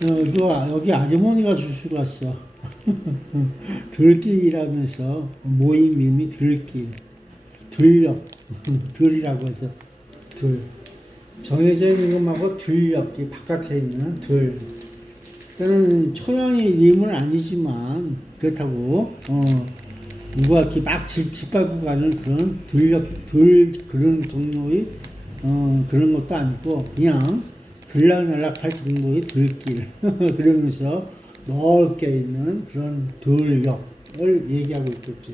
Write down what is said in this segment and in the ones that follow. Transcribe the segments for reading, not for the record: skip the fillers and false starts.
여기 아주머니가 주시고 왔어. 들길이라면서 모임 이름이 들길. 들녘. 들이라고 해서 들. 정해져 있는 것만고 들녘. 이 바깥에 있는 들. 일단은 초양의 이름은 아니지만 그렇다고 누가 이렇게 막 짓밟고 가는 그런 그런 종류의 그런 것도 아니고 그냥 들락날락 할 정도의 들길 그러면서 넓게 있는 그런 들녘을 얘기하고 있겠지.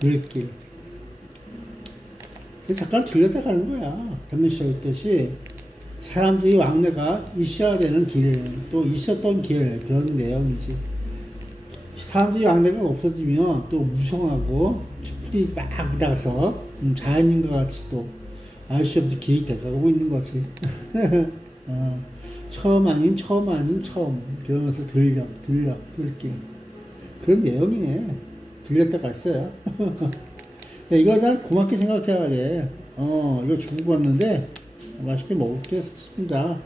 들길. 잠깐 들렸다 가는 거야. 담임씨가 했듯이 사람들이 왕래가 있어야 되는 길, 또 있었던 길, 그런 내용이지. 사람들이 왕래가 없어지면 또 무성하고 풀이 막 나서 자연인과 같이 또 알 수 없는 길이 돼가고 있는 거지. 처음 아닌 처음. 그러면서 들길. 그런 내용이네. 들렸다 갔어요. 이거 난 고맙게 생각해야 돼. 이거 주고 갔는데 맛있게 먹겠습니다.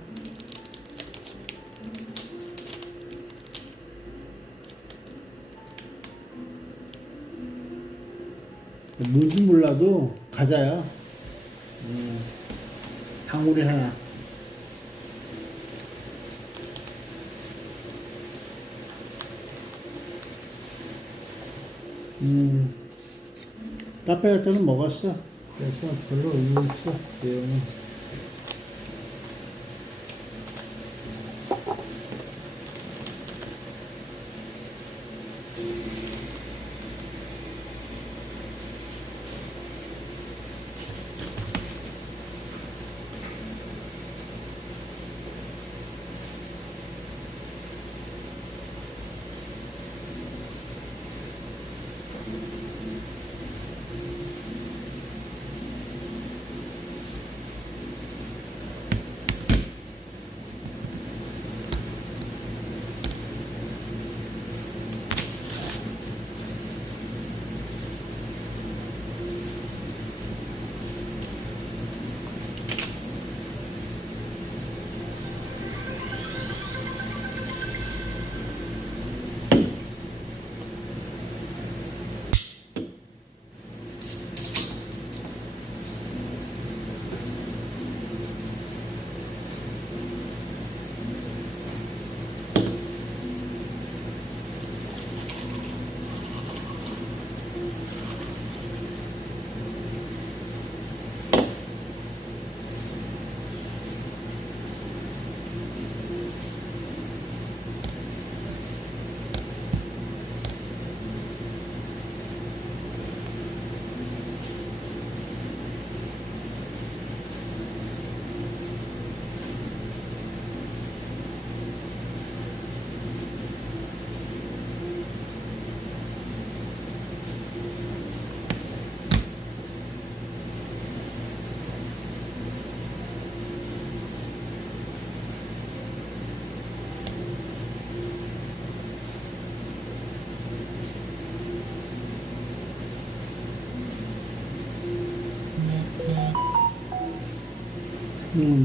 뭔지 몰라도 과자야. 방울이 하나. 카페 갈 때는 먹었어. 그래서 별로 의미 없어. 내용은.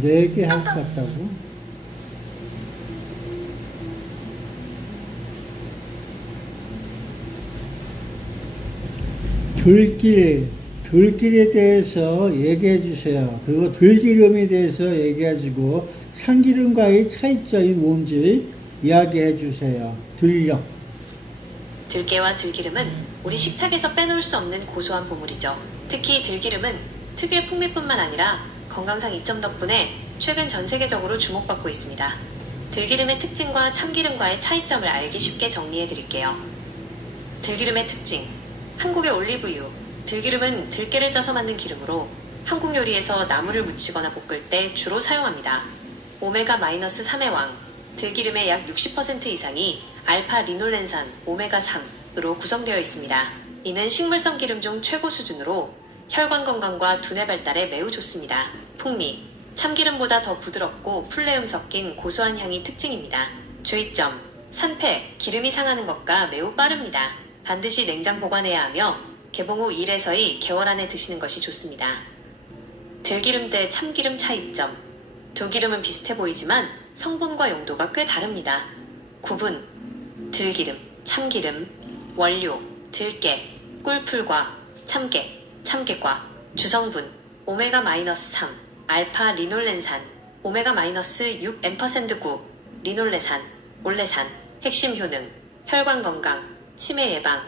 네 개 할 것 같다고? 들길에 대해서 얘기해 주세요. 그리고 들기름에 대해서 얘기해주고 참기름과의 차이점이 뭔지 이야기해 주세요. 들녘. 들깨와 들기름은 우리 식탁에서 빼놓을 수 없는 고소한 보물이죠. 특히 들기름은 특유의 풍미뿐만 아니라 건강상 이점 덕분에 최근 전 세계적으로 주목받고 있습니다. 들기름의 특징과 참기름과의 차이점을 알기 쉽게 정리해 드릴게요. 들기름의 특징. 한국의 올리브유. 들기름은 들깨를 짜서 만든 기름으로 한국 요리에서 나물을 무치거나 볶을 때 주로 사용합니다. 오메가-3의 왕. 들기름의 약 60% 이상이 알파 리놀렌산 오메가3으로 구성되어 있습니다. 이는 식물성 기름 중 최고 수준으로 혈관 건강과 두뇌 발달에 매우 좋습니다. 풍미. 참기름보다 더 부드럽고 풀내음 섞인 고소한 향이 특징입니다. 주의점. 산패, 기름이 상하는 것과 매우 빠릅니다. 반드시 냉장 보관해야 하며 개봉 후 1에서 2개월 안에 드시는 것이 좋습니다. 들기름 대 참기름 차이점. 두 기름은 비슷해 보이지만 성분과 용도가 꽤 다릅니다. 구분, 들기름, 참기름, 원료, 들깨, 꿀풀과 참깨, 참깨과, 주성분, 오메가-3, 알파 리놀렌산, 오메가-6 앰퍼샌드9, 리놀레산, 올레산, 핵심 효능, 혈관 건강, 치매 예방,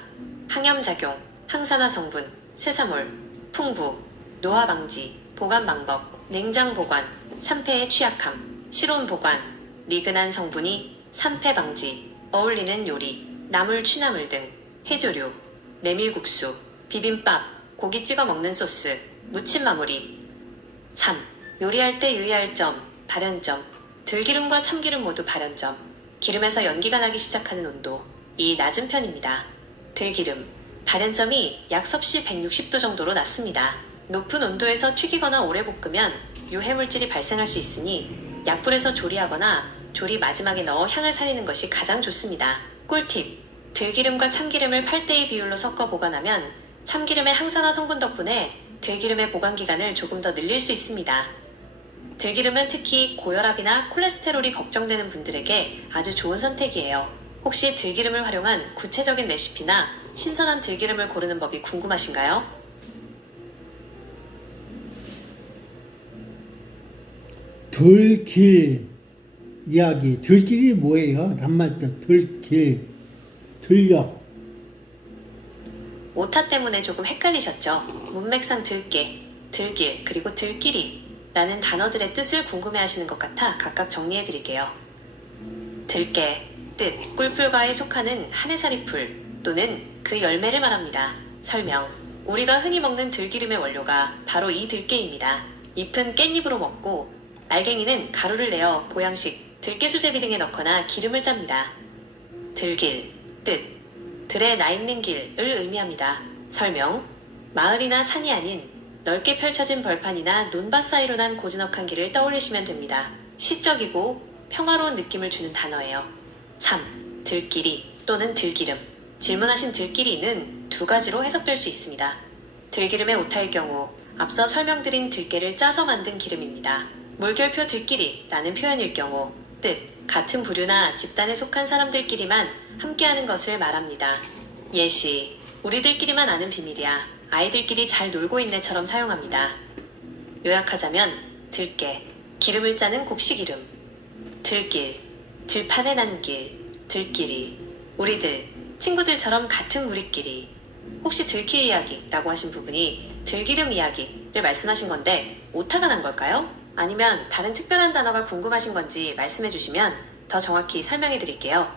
항염작용, 항산화 성분, 세사몰, 풍부, 노화 방지, 보관 방법, 냉장 보관, 산패에 취약함, 실온 보관, 리그난 성분이 산패 방지, 어울리는 요리, 나물 취나물 등, 해조류, 메밀국수, 비빔밥, 고기 찍어 먹는 소스, 무침 마무리. 3. 요리할 때 유의할 점, 발연점. 들기름과 참기름 모두 발연점. 기름에서 연기가 나기 시작하는 온도. 이 낮은 편입니다. 들기름. 발연점이 약 섭씨 160도 정도로 낮습니다. 높은 온도에서 튀기거나 오래 볶으면 유해물질이 발생할 수 있으니 약불에서 조리하거나 조리 마지막에 넣어 향을 살리는 것이 가장 좋습니다. 꿀팁. 들기름과 참기름을 8대2 비율로 섞어 보관하면 참기름의 항산화 성분 덕분에 들기름의 보관 기간을 조금 더 늘릴 수 있습니다. 들기름은 특히 고혈압이나 콜레스테롤이 걱정되는 분들에게 아주 좋은 선택이에요. 혹시 들기름을 활용한 구체적인 레시피나 신선한 들기름을 고르는 법이 궁금하신가요? 들길 이야기. 들길이 뭐예요? 낱말뜻 들길, 들녘. 오타 때문에 조금 헷갈리셨죠? 문맥상 들깨, 들길, 그리고 들끼리 라는 단어들의 뜻을 궁금해하시는 것 같아 각각 정리해드릴게요. 들깨, 뜻, 꿀풀과에 속하는 한해살이풀 또는 그 열매를 말합니다. 설명. 우리가 흔히 먹는 들기름의 원료가 바로 이 들깨입니다. 잎은 깻잎으로 먹고 알갱이는 가루를 내어 보양식, 들깨 수제비 등에 넣거나 기름을 짭니다. 들길, 뜻, 들에 나 있는 길을 의미합니다. 설명. 마을이나 산이 아닌 넓게 펼쳐진 벌판이나 논밭 사이로 난 고즈넉한 길을 떠올리시면 됩니다. 시적이고 평화로운 느낌을 주는 단어예요. 3. 들끼리 또는 들기름. 질문하신 들끼리는 두 가지로 해석될 수 있습니다. 들기름의 오타일 경우 앞서 설명드린 들깨를 짜서 만든 기름입니다. 물결표 들끼리라는 표현일 경우 뜻, 같은 부류나 집단에 속한 사람들끼리만 함께하는 것을 말합니다. 예시, 우리들끼리만 아는 비밀이야. 아이들끼리 잘 놀고 있네처럼 사용합니다. 요약하자면 들깨, 기름을 짜는 곡식이름. 들길, 들판에 난 길, 들끼리. 우리들, 친구들처럼 같은 우리끼리. 혹시 들길 이야기라고 하신 부분이 들기름 이야기를 말씀하신 건데 오타가 난 걸까요? 아니면 다른 특별한 단어가 궁금하신 건지 말씀해 주시면 더 정확히 설명해 드릴게요.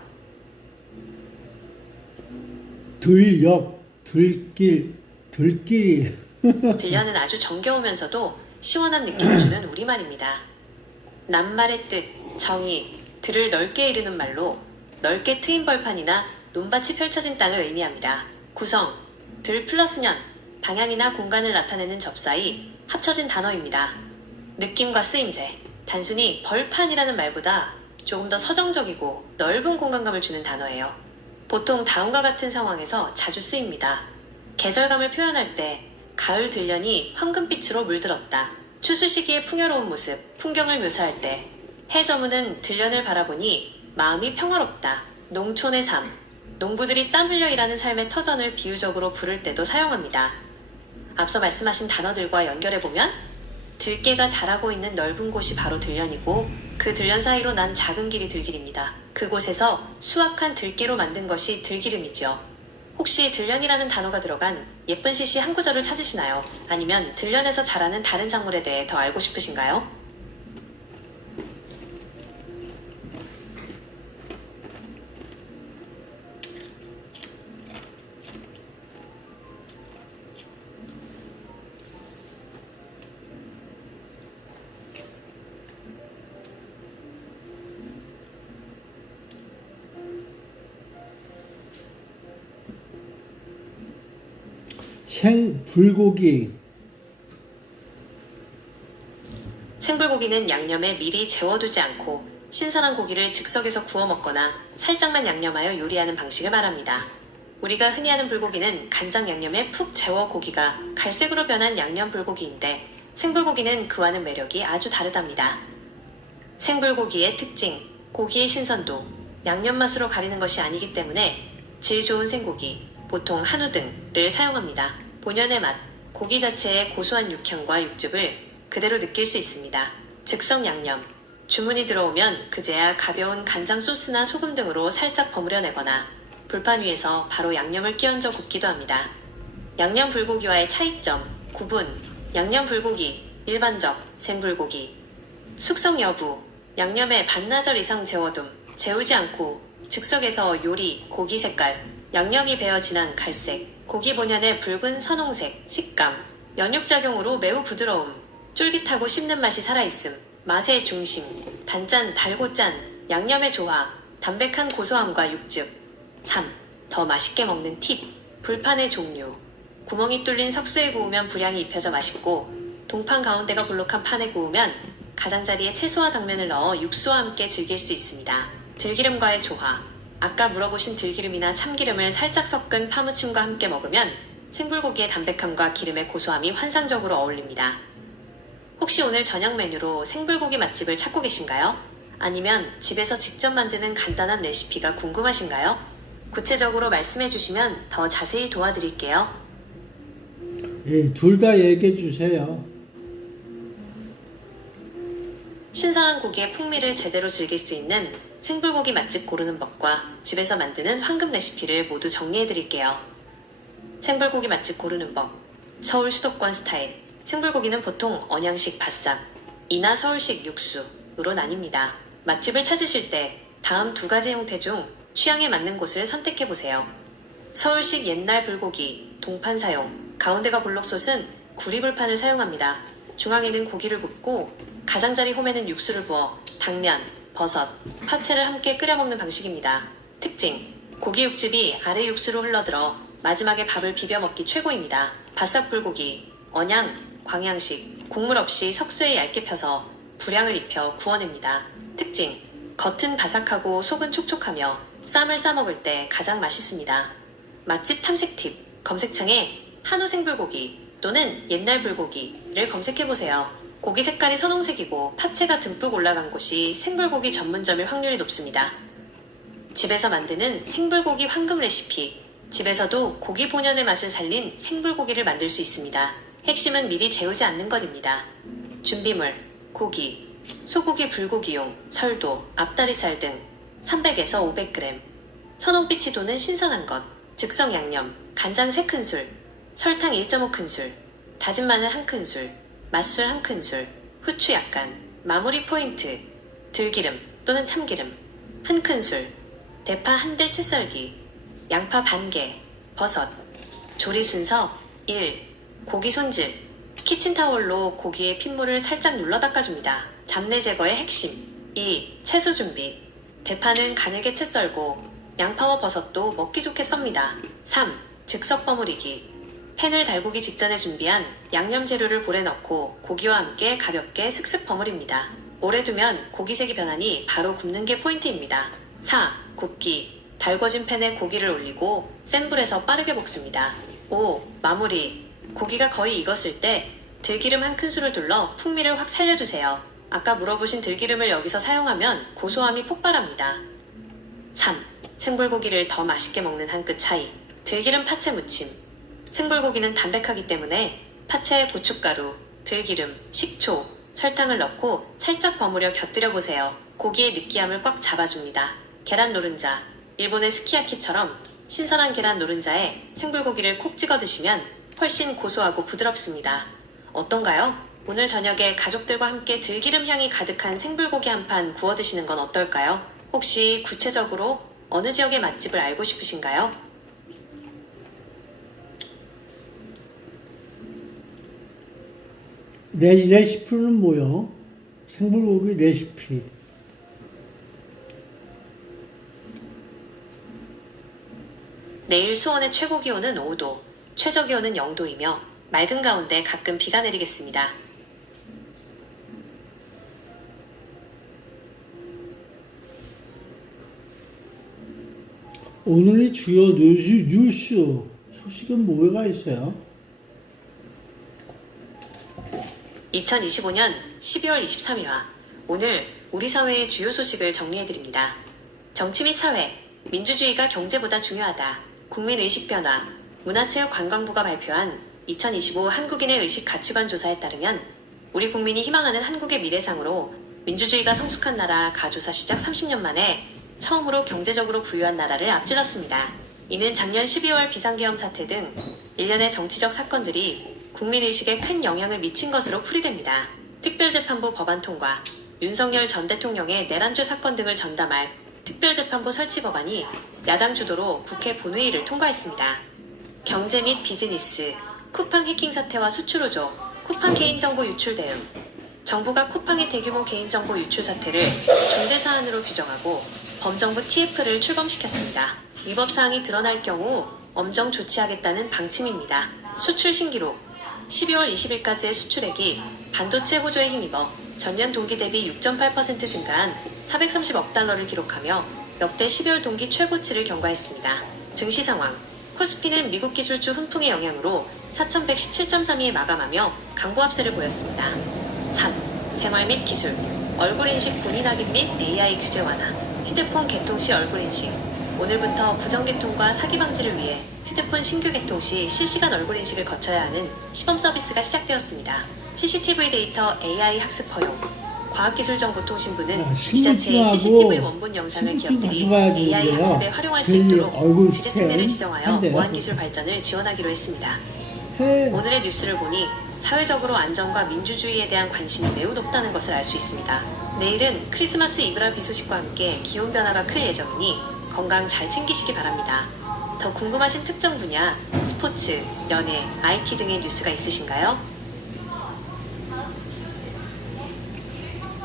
들녘, 들길, 들끼리. 들려는 아주 정겨우면서도 시원한 느낌을 주는 우리말입니다. 낱말의 뜻, 정의, 들을 넓게 이르는 말로 넓게 트인 벌판이나 논밭이 펼쳐진 땅을 의미합니다. 구성, 들 플러스 년, 방향이나 공간을 나타내는 접사이 합쳐진 단어입니다. 느낌과 쓰임새, 단순히 벌판이라는 말보다 조금 더 서정적이고 넓은 공간감을 주는 단어예요. 보통 다음과 같은 상황에서 자주 쓰입니다. 계절감을 표현할 때 가을 들련이 황금빛으로 물들었다. 추수 시기의 풍요로운 모습, 풍경을 묘사할 때 해저문은 들련을 바라보니 마음이 평화롭다. 농촌의 삶, 농부들이 땀 흘려 일하는 삶의 터전을 비유적으로 부를 때도 사용합니다. 앞서 말씀하신 단어들과 연결해보면 들깨가 자라고 있는 넓은 곳이 바로 들련이고 그 들련 사이로 난 작은 길이 들길입니다. 그곳에서 수확한 들깨로 만든 것이 들기름이죠. 혹시 들련이라는 단어가 들어간 예쁜 시시 한 구절을 찾으시나요? 아니면 들련에서 자라는 다른 작물에 대해 더 알고 싶으신가요? 생불고기. 생불고기는 양념에 미리 재워두지 않고 신선한 고기를 즉석에서 구워 먹거나 살짝만 양념하여 요리하는 방식을 말합니다. 우리가 흔히 하는 불고기는 간장 양념에 푹 재워 고기가 갈색으로 변한 양념 불고기인데 생불고기는 그와는 매력이 아주 다르답니다. 생불고기의 특징, 고기의 신선도, 양념 맛으로 가리는 것이 아니기 때문에 질 좋은 생고기, 보통 한우 등을 사용합니다. 본연의 맛, 고기 자체의 고소한 육향과 육즙을 그대로 느낄 수 있습니다. 즉석 양념, 주문이 들어오면 그제야 가벼운 간장 소스나 소금 등으로 살짝 버무려내거나 불판 위에서 바로 양념을 끼얹어 굽기도 합니다. 양념 불고기와의 차이점, 구분, 양념 불고기, 일반적, 생불고기. 숙성 여부, 양념에 반나절 이상 재워둠, 재우지 않고 즉석에서 요리, 고기 색깔, 양념이 배어 진한 갈색, 고기 본연의 붉은 선홍색, 식감, 연육작용으로 매우 부드러움, 쫄깃하고 씹는 맛이 살아있음, 맛의 중심, 단짠, 달고 짠, 양념의 조화, 담백한 고소함과 육즙. 3. 더 맛있게 먹는 팁, 불판의 종류. 구멍이 뚫린 석쇠에 구우면 불향이 입혀져 맛있고, 동판 가운데가 볼록한 판에 구우면 가장자리에 채소와 당면을 넣어 육수와 함께 즐길 수 있습니다. 들기름과의 조화. 아까 물어보신 들기름이나 참기름을 살짝 섞은 파무침과 함께 먹으면 생불고기의 담백함과 기름의 고소함이 환상적으로 어울립니다. 혹시 오늘 저녁 메뉴로 생불고기 맛집을 찾고 계신가요? 아니면 집에서 직접 만드는 간단한 레시피가 궁금하신가요? 구체적으로 말씀해 주시면 더 자세히 도와드릴게요. 예, 둘 다 얘기해 주세요. 신선한 고기의 풍미를 제대로 즐길 수 있는 생불고기 맛집 고르는 법과 집에서 만드는 황금 레시피를 모두 정리해 드릴게요. 생불고기 맛집 고르는 법. 서울 수도권 스타일. 생불고기는 보통 언양식 밭쌈, 이나 서울식 육수로 나뉩니다. 맛집을 찾으실 때 다음 두 가지 형태 중 취향에 맞는 곳을 선택해 보세요. 서울식 옛날 불고기, 동판 사용, 가운데가 볼록솥은 구리불판을 사용합니다. 중앙에는 고기를 굽고 가장자리 홈에는 육수를 부어 당면, 버섯, 파채를 함께 끓여 먹는 방식입니다. 특징, 고기 육즙이 아래 육수로 흘러들어 마지막에 밥을 비벼 먹기 최고입니다. 바싹 불고기, 언양, 광양식, 국물 없이 석쇠에 얇게 펴서 불향을 입혀 구워냅니다. 특징, 겉은 바삭하고 속은 촉촉하며 쌈을 싸먹을 때 가장 맛있습니다. 맛집 탐색 팁, 검색창에 한우 생불고기 또는 옛날 불고기를 검색해보세요. 고기 색깔이 선홍색이고 파채가 듬뿍 올라간 곳이 생불고기 전문점일 확률이 높습니다. 집에서 만드는 생불고기 황금 레시피. 집에서도 고기 본연의 맛을 살린 생불고기를 만들 수 있습니다. 핵심은 미리 재우지 않는 것입니다. 준비물, 고기, 소고기 불고기용, 설도, 앞다리살 등 300에서 500g, 선홍빛이 도는 신선한 것, 즉석 양념, 간장 3큰술, 설탕 1.5큰술, 다진 마늘 1큰술, 맛술 1큰술, 후추 약간, 마무리 포인트, 들기름 또는 참기름 1큰술, 대파 1대 채 썰기, 양파 반개, 버섯. 조리 순서 1. 고기 손질. 키친타올로 고기의 핏물을 살짝 눌러 닦아줍니다. 잡내 제거의 핵심. 2. 채소 준비. 대파는 가늘게 채 썰고 양파와 버섯도 먹기 좋게 썹니다. 3. 즉석 버무리기. 팬을 달구기 직전에 준비한 양념 재료를 볼에 넣고 고기와 함께 가볍게 슥슥 버무립니다. 오래 두면 고기색이 변하니 바로 굽는 게 포인트입니다. 4. 굽기. 달궈진 팬에 고기를 올리고 센 불에서 빠르게 볶습니다. 5. 마무리. 고기가 거의 익었을 때 들기름 1큰술을 둘러 풍미를 확 살려주세요. 아까 물어보신 들기름을 여기서 사용하면 고소함이 폭발합니다. 3. 생불고기를 더 맛있게 먹는 한 끗 차이. 들기름 파채 무침. 생불고기는 담백하기 때문에 파채에 고춧가루, 들기름, 식초, 설탕을 넣고 살짝 버무려 곁들여 보세요. 고기의 느끼함을 꽉 잡아줍니다. 계란 노른자. 일본의 스키야키처럼 신선한 계란 노른자에 생불고기를 콕 찍어 드시면 훨씬 고소하고 부드럽습니다. 어떤가요? 오늘 저녁에 가족들과 함께 들기름 향이 가득한 생불고기 한 판 구워 드시는 건 어떨까요? 혹시 구체적으로 어느 지역의 맛집을 알고 싶으신가요? 레시피는 뭐요? 생불고기 레시피. 내일 수원의 최고 기온은 5도, 최저 기온은 0도이며 맑은 가운데 가끔 비가 내리겠습니다. 오늘의 주요 뉴스 소식은 뭐가 있어요? 2025년 12월 23일화. 오늘 우리 사회의 주요 소식을 정리해드립니다. 정치 및 사회, 민주주의가 경제보다 중요하다. 국민의식 변화, 문화체육관광부가 발표한 2025 한국인의 의식 가치관 조사에 따르면 우리 국민이 희망하는 한국의 미래상으로 민주주의가 성숙한 나라 가조사 시작 30년 만에 처음으로 경제적으로 부유한 나라를 앞질렀습니다. 이는 작년 12월 비상계엄 사태 등 일련의 정치적 사건들이 국민의식에 큰 영향을 미친 것으로 풀이됩니다. 특별재판부 법안 통과, 윤석열 전 대통령의 내란죄 사건 등을 전담할 특별재판부 설치 법안이 야당 주도로 국회 본회의를 통과했습니다. 경제 및 비즈니스, 쿠팡 해킹 사태와 수출 우조, 쿠팡 개인정보 유출 대응. 정부가 쿠팡의 대규모 개인정보 유출 사태를 중대사안으로 규정하고 범정부 TF를 출범시켰습니다. 위법사항이 드러날 경우 엄정 조치하겠다는 방침입니다. 수출 신기록, 12월 20일까지의 수출액이 반도체 호조에 힘입어 전년 동기 대비 6.8% 증가한 430억 달러를 기록하며 역대 12월 동기 최고치를 경과했습니다. 증시 상황, 코스피는 미국 기술주 훈풍의 영향으로 4117.32에 마감하며 강보 합세를 보였습니다. 3. 생활 및 기술, 얼굴 인식 본인 확인 및 AI 규제 완화, 휴대폰 개통 시 얼굴 인식. 오늘부터 부정 개통과 사기 방지를 위해 휴대폰 신규 개통 시 실시간 얼굴 인식을 거쳐야 하는 시범 서비스가 시작되었습니다. CCTV 데이터 AI 학습 허용. 과학기술정보통신부는 지자체의 CCTV 원본 영상을 기업들이 AI 학습에 활용할 수 있도록 규제 특례를 지정하여 보안기술 발전을 지원하기로 했습니다. 오늘의 뉴스를 보니 사회적으로 안전과 민주주의에 대한 관심이 매우 높다는 것을 알 수 있습니다. 내일은 크리스마스 이브라 비 소식과 함께 기온 변화가 클 예정이니 건강 잘 챙기시기 바랍니다. 더 궁금하신 특정 분야, 스포츠, 연예, IT 등의 뉴스가 있으신가요?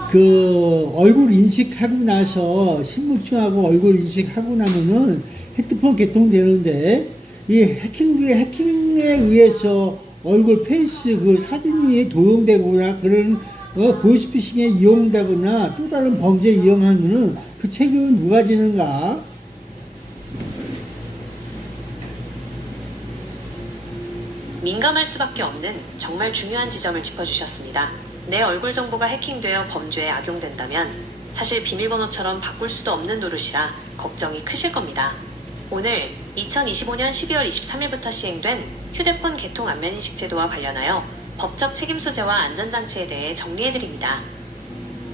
그 얼굴 인식하고 나서 신분증하고 얼굴 인식하고 나면은 핸드폰 개통되는데 이 해킹에 의해서 얼굴 페이스 그 사진이 도용되거나 그런 보이스피싱에 이용되거나 또 다른 범죄에 이용하면은 그 책임은 누가 지는가? 민감할 수밖에 없는 정말 중요한 지점을 짚어주셨습니다. 내 얼굴 정보가 해킹되어 범죄에 악용된다면 사실 비밀번호처럼 바꿀 수도 없는 노릇이라 걱정이 크실 겁니다. 오늘 2025년 12월 23일부터 시행된 휴대폰 개통 안면인식 제도와 관련하여 법적 책임 소재와 안전장치에 대해 정리해드립니다.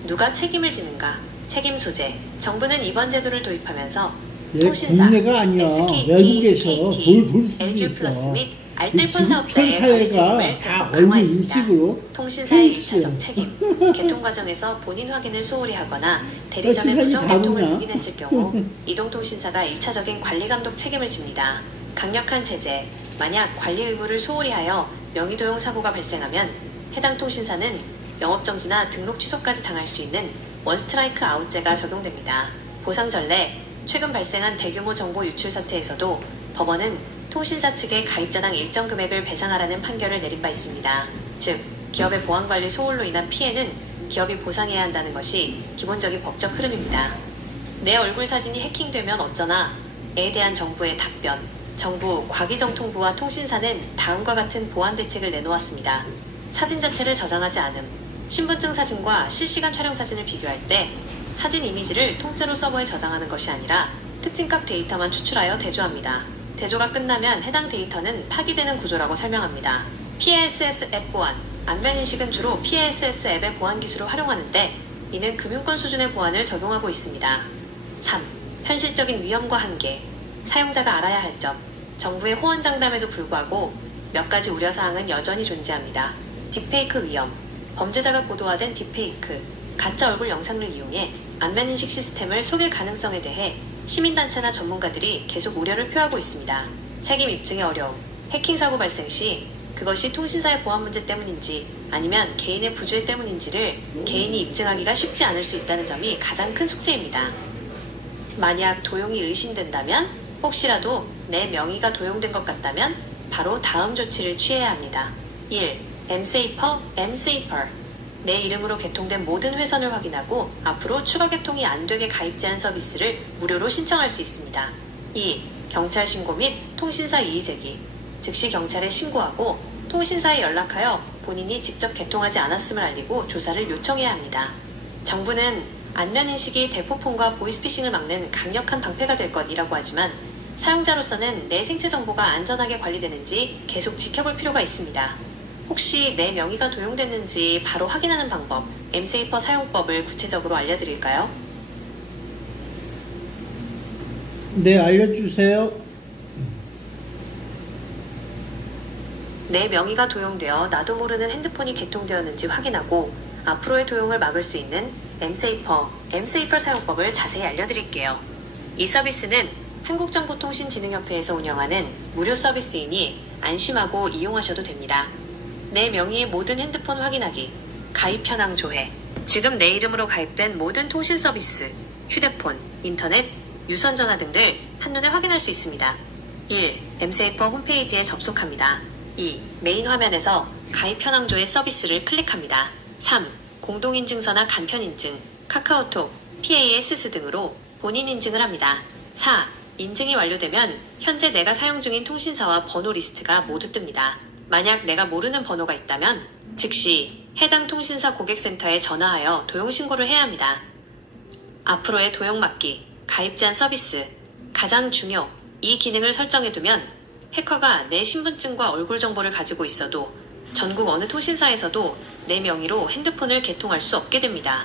누가 책임을 지는가? 책임 소재. 정부는 이번 제도를 도입하면서 통신사, 국내가 아니야. SKT, 외국에서 KT, 돌 수도 LG 있어. 플러스 및 알뜰폰 지금 사업자의 전 관리 사회가 책임을 다 결국 얼굴 강화했습니다. 인식으로 통신사의 페이스. 1차적 책임, 개통 과정에서 본인 확인을 소홀히 하거나 대리점의 시선이 부정 개통을 바보냐? 묵인했을 경우 이동통신사가 1차적인 관리 감독 책임을 집니다. 강력한 제재, 만약 관리 의무를 소홀히 하여 명의도용 사고가 발생하면 해당 통신사는 영업정지나 등록 취소까지 당할 수 있는 원스트라이크 아웃제가 적용됩니다. 보상 전례, 최근 발생한 대규모 정보 유출 사태에서도 법원은 통신사 측에 가입자당 일정 금액을 배상하라는 판결을 내린 바 있습니다. 즉, 기업의 보안관리 소홀로 인한 피해는 기업이 보상해야 한다는 것이 기본적인 법적 흐름입니다. 내 얼굴 사진이 해킹되면 어쩌나? 에 대한 정부의 답변. 정부, 과기정통부와 통신사는 다음과 같은 보안 대책을 내놓았습니다. 사진 자체를 저장하지 않음. 신분증 사진과 실시간 촬영 사진을 비교할 때 사진 이미지를 통째로 서버에 저장하는 것이 아니라 특징값 데이터만 추출하여 대조합니다. 대조가 끝나면 해당 데이터는 파기되는 구조라고 설명합니다. PASS 앱 보안. 안면인식은 주로 PASS 앱의 보안 기술을 활용하는데 이는 금융권 수준의 보안을 적용하고 있습니다. 3. 현실적인 위험과 한계. 사용자가 알아야 할 점. 정부의 호언장담에도 불구하고 몇 가지 우려사항은 여전히 존재합니다. 딥페이크 위험. 범죄자가 고도화된 딥페이크, 가짜 얼굴 영상을 이용해 안면인식 시스템을 속일 가능성에 대해 시민단체나 전문가들이 계속 우려를 표하고 있습니다. 책임 입증의 어려움. 해킹 사고 발생 시 그것이 통신사의 보안 문제 때문인지 아니면 개인의 부주의 때문인지를 개인이 입증하기가 쉽지 않을 수 있다는 점이 가장 큰 숙제입니다. 만약 도용이 의심된다면, 혹시라도 내 명의가 도용된 것 같다면 바로 다음 조치를 취해야 합니다. 1. Msafer, Msafer. 내 이름으로 개통된 모든 회선을 확인하고 앞으로 추가 개통이 안 되게 가입 제한 서비스를 무료로 신청할 수 있습니다. 2. 경찰 신고 및 통신사 이의 제기. 즉시 경찰에 신고하고 통신사에 연락하여 본인이 직접 개통하지 않았음을 알리고 조사를 요청해야 합니다. 정부는 안면인식이 대포폰과 보이스피싱을 막는 강력한 방패가 될 것이라고 하지만 사용자로서는 내 생체 정보가 안전하게 관리되는지 계속 지켜볼 필요가 있습니다. 혹시 내 명의가 도용됐는지 바로 확인하는 방법, 엠세이퍼 사용법을 구체적으로 알려드릴까요? 네, 알려주세요. 내 명의가 도용되어 나도 모르는 핸드폰이 개통되었는지 확인하고 앞으로의 도용을 막을 수 있는 엠세이퍼 사용법을 자세히 알려드릴게요. 이 서비스는 한국정보통신진흥협회에서 운영하는 무료 서비스이니 안심하고 이용하셔도 됩니다. 내 명의의 모든 핸드폰 확인하기, 가입 현황 조회, 지금 내 이름으로 가입된 모든 통신 서비스, 휴대폰, 인터넷, 유선전화 등을 한눈에 확인할 수 있습니다. 1. 엠세이퍼 홈페이지에 접속합니다. 2. 메인 화면에서 가입 현황 조회 서비스를 클릭합니다. 3. 공동인증서나 간편인증, 카카오톡, PASS 등으로 본인 인증을 합니다. 4. 인증이 완료되면 현재 내가 사용 중인 통신사와 번호 리스트가 모두 뜹니다. 만약 내가 모르는 번호가 있다면 즉시 해당 통신사 고객센터에 전화하여 도용 신고를 해야 합니다. 앞으로의 도용 막기, 가입 제한 서비스, 가장 중요, 이 기능을 설정해두면 해커가 내 신분증과 얼굴 정보를 가지고 있어도 전국 어느 통신사에서도 내 명의로 핸드폰을 개통할 수 없게 됩니다.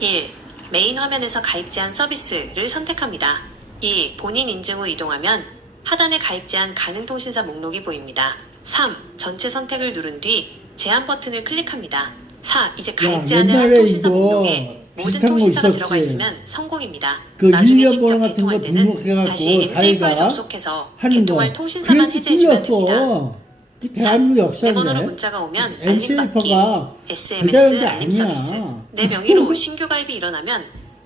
1. 메인 화면에서 가입 제한 서비스를 선택합니다. 2. 본인 인증 후 이동하면 하단에 가입 제한 가능 통신사 목록이 보입니다. 3. 전체 선택을 누른 뒤 제한 버튼을 클릭합니다. 4. 이제 가입 제한을 한 통신사 목록에 모든 비슷한 거 통신사가 있었지. 들어가 있으면 성공입니다. 그 나중에 1년 직접 번호 같은 거 개통할 때는 등록해갖고 다시 엠세이퍼에 자기가 접속해서 하는 거. 개통할 통신사만 그게 해제해주면 됩니다. 틀렸어. 그 대한민국 내 번호로 역사인데. 문자가 오면 알림 받기, 엠세이퍼가 SMS 그다는 게 알림 아니야. 서비스, 내 명의로 신규 가입이 일어나면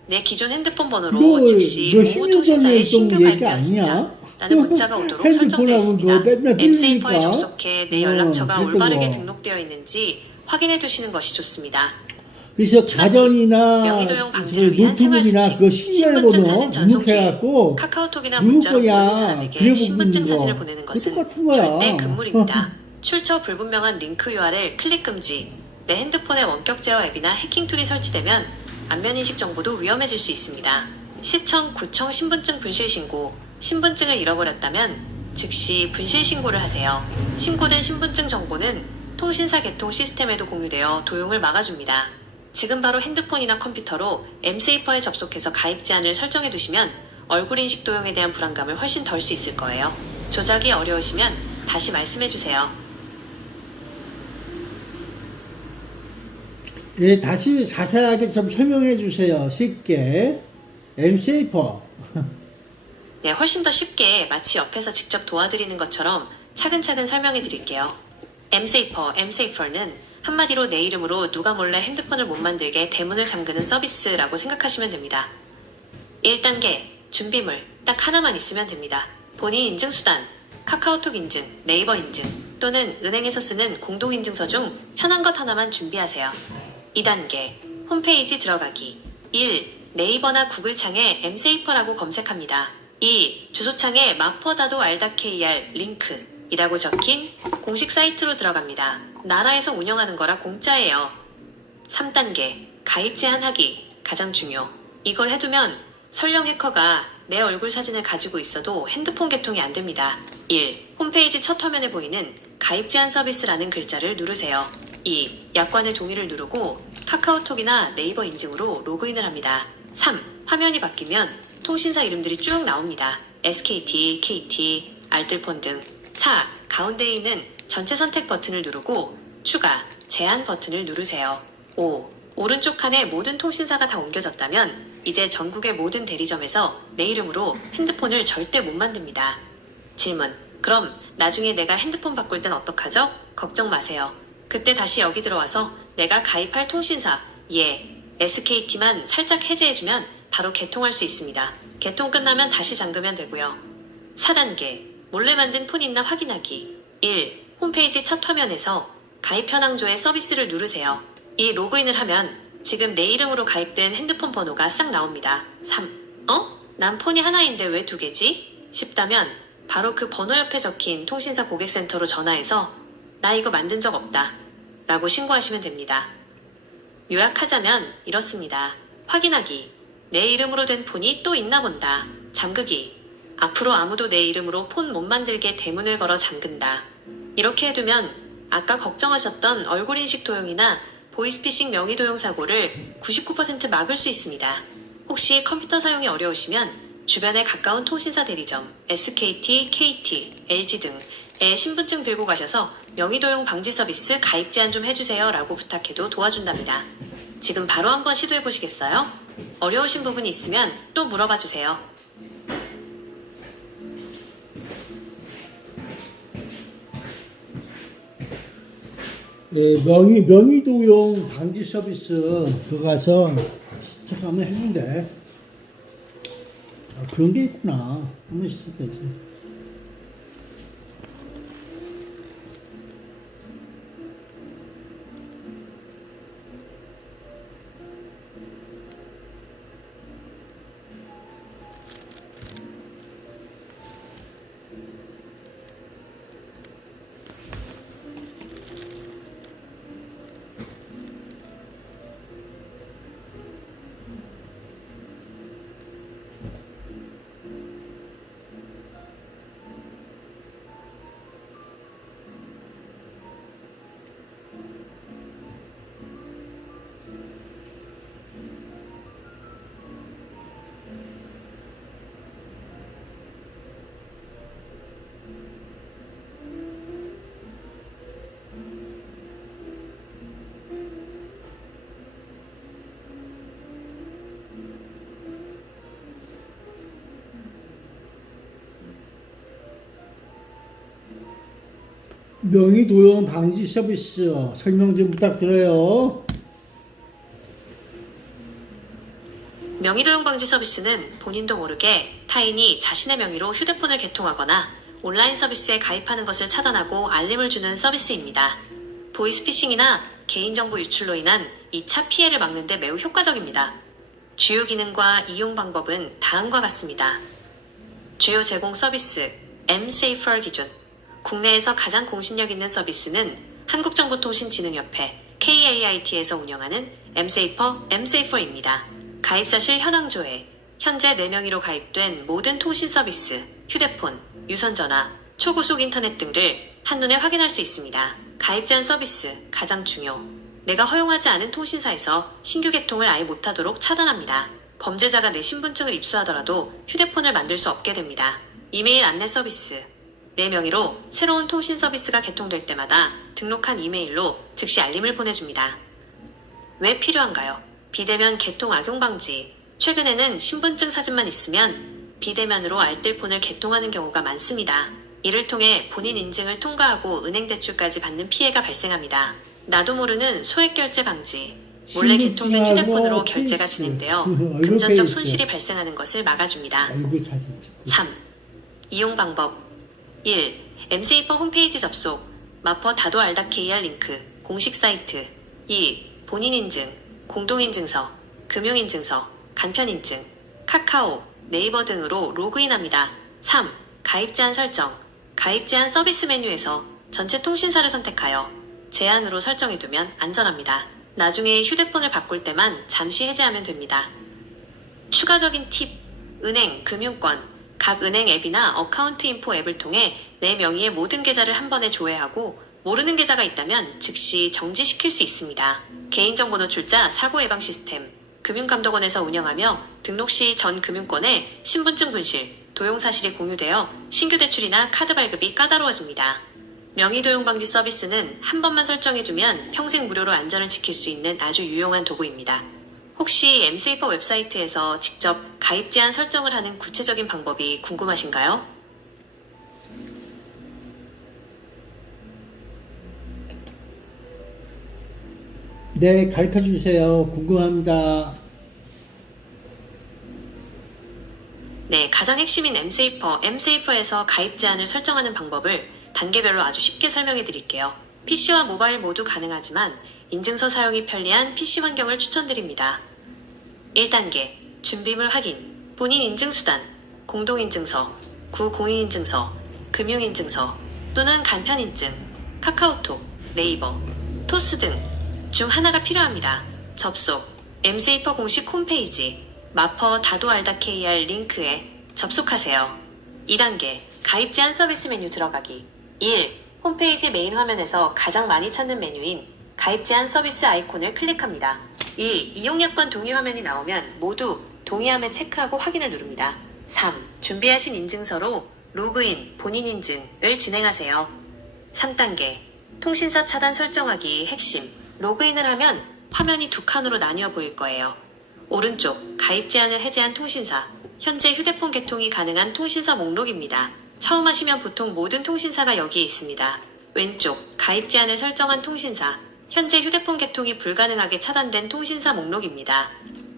내 기존 핸드폰 번호로 너 즉시 너 모모 10년 전에 통신사에 있던 신규 얘기 가입되었습니다. 아니야? 라는 문자가 오도록 설정되어 핸드폰하고 있습니다. 너 맨날 엠세이퍼에 틀리니까. 접속해 내 연락처가 그랬던 올바르게 거. 등록되어 있는지 확인해 두시는 것이 좋습니다. 그래서 가전이나 명의도용 방지를 위한 노트북이나 생활수칙, 그 신분증 시리얼번호 사진 전송 등록해갖고 카카오톡이나 누구 문자로 거야? 모르는 사람에게 그래 신분증 보는 거. 사진을 보내는 것은 그거 똑같은 거야. 절대 금물입니다. 출처 불분명한 링크 URL 클릭 금지, 내 핸드폰에 원격 제어 앱이나 해킹 툴이 설치되면 안면인식 정보도 위험해질 수 있습니다. 시청, 구청 신분증 분실 신고, 신분증을 잃어버렸다면 즉시 분실 신고를 하세요. 신고된 신분증 정보는 통신사 개통 시스템에도 공유되어 도용을 막아줍니다. 지금 바로 핸드폰이나 컴퓨터로 엠세이퍼에 접속해서 가입 제한을 설정해 두시면 얼굴 인식 도용에 대한 불안감을 훨씬 덜 수 있을 거예요. 조작이 어려우시면 다시 말씀해 주세요. 예, 다시 자세하게 좀 설명해 주세요. 쉽게. 엠세이퍼. 네, 훨씬 더 쉽게 마치 옆에서 직접 도와드리는 것처럼 차근차근 설명해 드릴게요. 엠세이퍼는 한마디로 내 이름으로 누가 몰래 핸드폰을 못 만들게 대문을 잠그는 서비스라고 생각하시면 됩니다. 1단계, 준비물, 딱 하나만 있으면 됩니다. 본인 인증수단, 카카오톡 인증, 네이버 인증, 또는 은행에서 쓰는 공동인증서 중 편한 것 하나만 준비하세요. 2단계, 홈페이지 들어가기. 1. 네이버나 구글 창에 엠세이퍼라고 검색합니다. 2. 주소창에 마포다도 r.kr 링크 이라고 적힌 공식 사이트로 들어갑니다. 나라에서 운영하는 거라 공짜예요. 3단계, 가입 제한하기. 가장 중요. 이걸 해두면 설령 해커가 내 얼굴 사진을 가지고 있어도 핸드폰 개통이 안 됩니다. 1. 홈페이지 첫 화면에 보이는 가입 제한 서비스라는 글자를 누르세요. 2. 약관의 동의를 누르고 카카오톡이나 네이버 인증으로 로그인을 합니다. 3. 화면이 바뀌면 통신사 이름들이 쭉 나옵니다. SKT, KT, 알뜰폰 등. 4. 가운데에 있는 전체 선택 버튼을 누르고 추가, 제한 버튼을 누르세요. 5. 오른쪽 칸에 모든 통신사가 다 옮겨졌다면 이제 전국의 모든 대리점에서 내 이름으로 핸드폰을 절대 못 만듭니다. 질문. 그럼 나중에 내가 핸드폰 바꿀 땐 어떡하죠? 걱정 마세요. 그때 다시 여기 들어와서 내가 가입할 통신사, SKT만 살짝 해제해주면 바로 개통할 수 있습니다. 개통 끝나면 다시 잠그면 되고요. 4단계. 몰래 만든 폰 있나 확인하기. 1. 홈페이지 첫 화면에서 가입 현황조회 서비스를 누르세요. 이 로그인을 하면 지금 내 이름으로 가입된 핸드폰 번호가 싹 나옵니다. 3. 난 폰이 하나인데 왜 두 개지? 싶다면 바로 그 번호 옆에 적힌 통신사 고객센터로 전화해서 나 이거 만든 적 없다 라고 신고하시면 됩니다. 요약하자면 이렇습니다. 확인하기. 내 이름으로 된 폰이 또 있나 본다. 잠그기. 앞으로 아무도 내 이름으로 폰 못 만들게 대문을 걸어 잠근다. 이렇게 해두면 아까 걱정하셨던 얼굴인식 도용이나 보이스피싱 명의 도용 사고를 99% 막을 수 있습니다. 혹시 컴퓨터 사용이 어려우시면 주변에 가까운 통신사 대리점, SKT, KT, LG 등에 신분증 들고 가셔서 명의 도용 방지 서비스 가입 제한 좀 해주세요 라고 부탁해도 도와준답니다. 지금 바로 한번 시도해 보시겠어요? 어려우신 부분이 있으면 또 물어봐 주세요. 네, 명의도용 방지 서비스 그거 가서 진짜 한번 했는데 그런 게 있구나. 한번 시작해야지. 명의도용 방지 서비스 설명 좀 부탁드려요. 명의도용 방지 서비스는 본인도 모르게 타인이 자신의 명의로 휴대폰을 개통하거나 온라인 서비스에 가입하는 것을 차단하고 알림을 주는 서비스입니다. 보이스피싱이나 개인정보 유출로 인한 2차 피해를 막는 데 매우 효과적입니다. 주요 기능과 이용 방법은 다음과 같습니다. 주요 제공 서비스 mSafer 기준. 국내에서 가장 공신력 있는 서비스는 한국정보통신진흥협회 KAIT에서 운영하는 mSafer입니다. 가입사실 현황 조회. 현재 4명의로 가입된 모든 통신 서비스, 휴대폰, 유선전화, 초고속 인터넷 등을 한눈에 확인할 수 있습니다. 가입 제한 서비스 가장 중요. 내가 허용하지 않은 통신사에서 신규 개통을 아예 못하도록 차단합니다. 범죄자가 내 신분증을 입수하더라도 휴대폰을 만들 수 없게 됩니다. 이메일 안내 서비스. 내 명의로 새로운 통신 서비스가 개통될 때마다 등록한 이메일로 즉시 알림을 보내줍니다. 왜 필요한가요? 비대면 개통 악용 방지. 최근에는 신분증 사진만 있으면 비대면으로 알뜰폰을 개통하는 경우가 많습니다. 이를 통해 본인 인증을 통과하고 은행 대출까지 받는 피해가 발생합니다. 나도 모르는 소액 결제 방지. 몰래 개통된 휴대폰으로 결제가 진행되어 금전적 손실이 발생하는 것을 막아줍니다. 3. 이용 방법. 1. mSafer 홈페이지 접속. 마퍼 다도 알다KR 링크. 공식 사이트. 2. 본인 인증. 공동인증서. 금융인증서. 간편인증. 카카오, 네이버 등으로 로그인합니다. 3. 가입 제한 설정. 가입 제한 서비스 메뉴에서 전체 통신사를 선택하여 제한으로 설정해두면 안전합니다. 나중에 휴대폰을 바꿀 때만 잠시 해제하면 됩니다. 추가적인 팁. 은행, 금융권. 각 은행 앱이나 어카운트 인포 앱을 통해 내 명의의 모든 계좌를 한 번에 조회하고 모르는 계좌가 있다면 즉시 정지시킬 수 있습니다. 개인정보 노출자 사고 예방 시스템. 금융감독원에서 운영하며 등록 시 전 금융권에 신분증 분실, 도용 사실이 공유되어 신규 대출이나 카드 발급이 까다로워집니다. 명의 도용 방지 서비스는 한 번만 설정해두면 평생 무료로 안전을 지킬 수 있는 아주 유용한 도구입니다. 혹시 mSafer 웹사이트에서 직접 가입 제한 설정을 하는 구체적인 방법이 궁금하신가요? 네, 가르쳐 주세요. 궁금합니다. 네, 가장 핵심인 mSafer에서 가입 제한을 설정하는 방법을 단계별로 아주 쉽게 설명해 드릴게요. PC와 모바일 모두 가능하지만 인증서 사용이 편리한 PC 환경을 추천드립니다. 1단계, 준비물 확인, 본인 인증수단, 공동인증서, 구공인인증서, 금융인증서 또는 간편인증, 카카오톡, 네이버, 토스 등 중 하나가 필요합니다. 접속, 엠세이퍼 공식 홈페이지 마퍼 다도알다 KR 링크에 접속하세요. 2단계 가입 제한 서비스 메뉴 들어가기. 1. 홈페이지 메인 화면에서 가장 많이 찾는 메뉴인 가입 제한 서비스 아이콘을 클릭합니다. 2. 이용약관 동의 화면이 나오면 모두 동의함에 체크하고 확인을 누릅니다. 3. 준비하신 인증서로 로그인, 본인 인증을 진행하세요. 3단계 통신사 차단 설정하기 핵심. 로그인을 하면 화면이 두 칸으로 나뉘어 보일 거예요. 오른쪽 가입 제한을 해제한 통신사. 현재 휴대폰 개통이 가능한 통신사 목록입니다. 처음 하시면 보통 모든 통신사가 여기에 있습니다. 왼쪽 가입 제한을 설정한 통신사. 현재 휴대폰 개통이 불가능하게 차단된 통신사 목록입니다.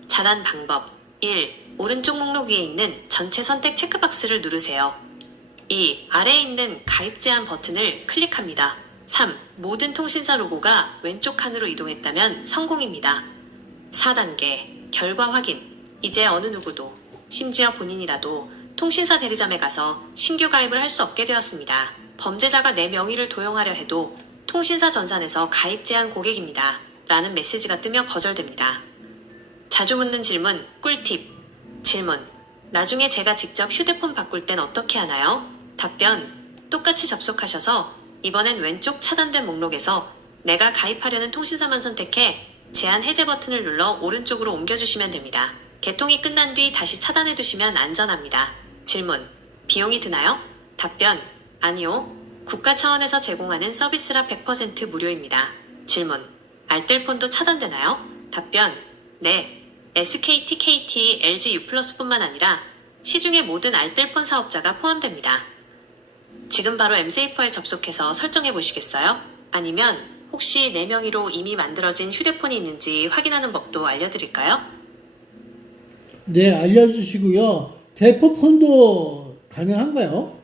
차단 방법. 1. 오른쪽 목록 위에 있는 전체 선택 체크박스를 누르세요. 2. 아래에 있는 가입 제한 버튼을 클릭합니다. 3. 모든 통신사 로고가 왼쪽 칸으로 이동했다면 성공입니다. 4단계 결과 확인. 이제 어느 누구도, 심지어 본인이라도 통신사 대리점에 가서 신규 가입을 할 수 없게 되었습니다. 범죄자가 내 명의를 도용하려 해도 통신사 전산에서 가입 제한 고객입니다. 라는 메시지가 뜨며 거절됩니다. 자주 묻는 질문, 꿀팁. 질문. 나중에 제가 직접 휴대폰 바꿀 땐 어떻게 하나요? 답변. 똑같이 접속하셔서 이번엔 왼쪽 차단된 목록에서 내가 가입하려는 통신사만 선택해 제한 해제 버튼을 눌러 오른쪽으로 옮겨주시면 됩니다. 개통이 끝난 뒤 다시 차단해두시면 안전합니다. 질문. 비용이 드나요? 답변. 아니요. 국가 차원에서 제공하는 서비스라 100% 무료입니다. 질문. 알뜰폰도 차단되나요? 답변. 네. SKT, KT, LG U+뿐만 아니라 시중의 모든 알뜰폰 사업자가 포함됩니다. 지금 바로 엠세이퍼에 접속해서 설정해 보시겠어요? 아니면 혹시 내 명의로 이미 만들어진 휴대폰이 있는지 확인하는 법도 알려드릴까요? 네, 알려주시고요. 대포폰도 가능한가요?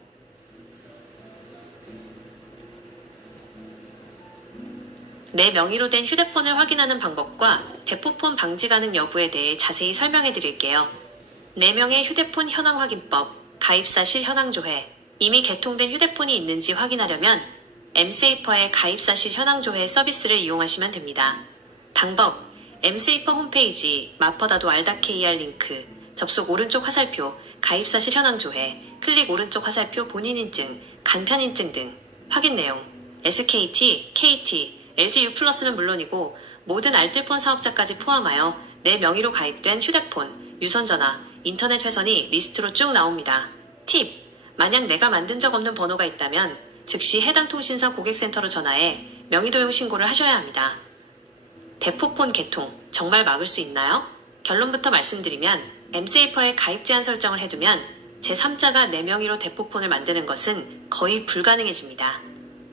내 명의로 된 휴대폰을 확인하는 방법과 대포폰 방지 가능 여부에 대해 자세히 설명해 드릴게요. 내 명의 휴대폰 현황 확인법, 가입사실 현황 조회. 이미 개통된 휴대폰이 있는지 확인하려면 엠세이퍼의 가입사실 현황 조회 서비스를 이용하시면 됩니다. 방법. 엠세이퍼 홈페이지 마퍼다도 알다 KR 링크 접속 오른쪽 화살표 가입사실 현황 조회 클릭 오른쪽 화살표 본인 인증 간편 인증 등 확인 내용 SKT, KT, LG U+는 물론이고 모든 알뜰폰 사업자까지 포함하여 내 명의로 가입된 휴대폰, 유선전화, 인터넷 회선이 리스트로 쭉 나옵니다. 팁. 만약 내가 만든 적 없는 번호가 있다면 즉시 해당 통신사 고객센터로 전화해 명의도용 신고를 하셔야 합니다. 대포폰 개통 정말 막을 수 있나요? 결론부터 말씀드리면 엠세이퍼에 가입 제한 설정을 해두면 제3자가 내 명의로 대포폰을 만드는 것은 거의 불가능해집니다.